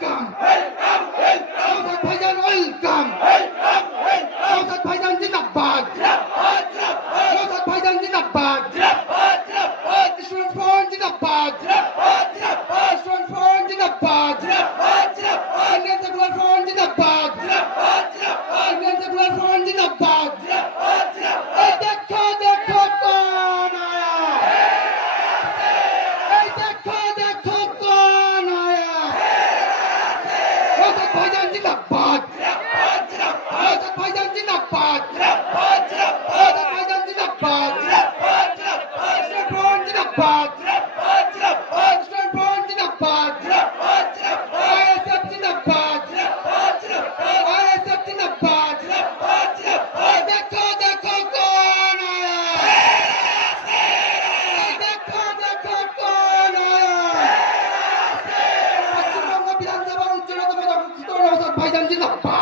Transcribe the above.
welcome Naushad ভাইজান welcome Naushad ভাইজান জিন্দাবাদ নওশাদ ভাইজান জিন্দাবাদ স্টুডেন্ট ফ্রন্ট জিন্দাবাদ স্টুডেন্ট ফ্রন্ট জিন্দাবাদ ইন্ডিয়ান সেকুলার ফ্রন্ট জিন্দাবাদ ইন্ডিয়ান সেকুলার ফ্রন্ট জিন্দাবাদ এই দেখো দেখো কোন আয়া এই দেখো দেখো কোন আয়া নওশাদ ভাইজান জিন্দাবাদ নওশাদ ভাইজান জিন্দাবাদ নওশাদ ভাইজান জিন্দাবাদ স্টুডেন্ট ফ্রন্ট জিন্দাবাদ স্টুডেন্ট ফ্রন্ট জিন্দাবাদ আইএসএফ জিন্দাবাদ আইএসএফ জিন্দাবাদ দেখো দেখো কোন আয়া দেখো দেখো কোন আয়া পশ্চিমবঙ্গ বিধানসভার উচ্চতম নওশাদ ভাইজান জিন্দাবাদ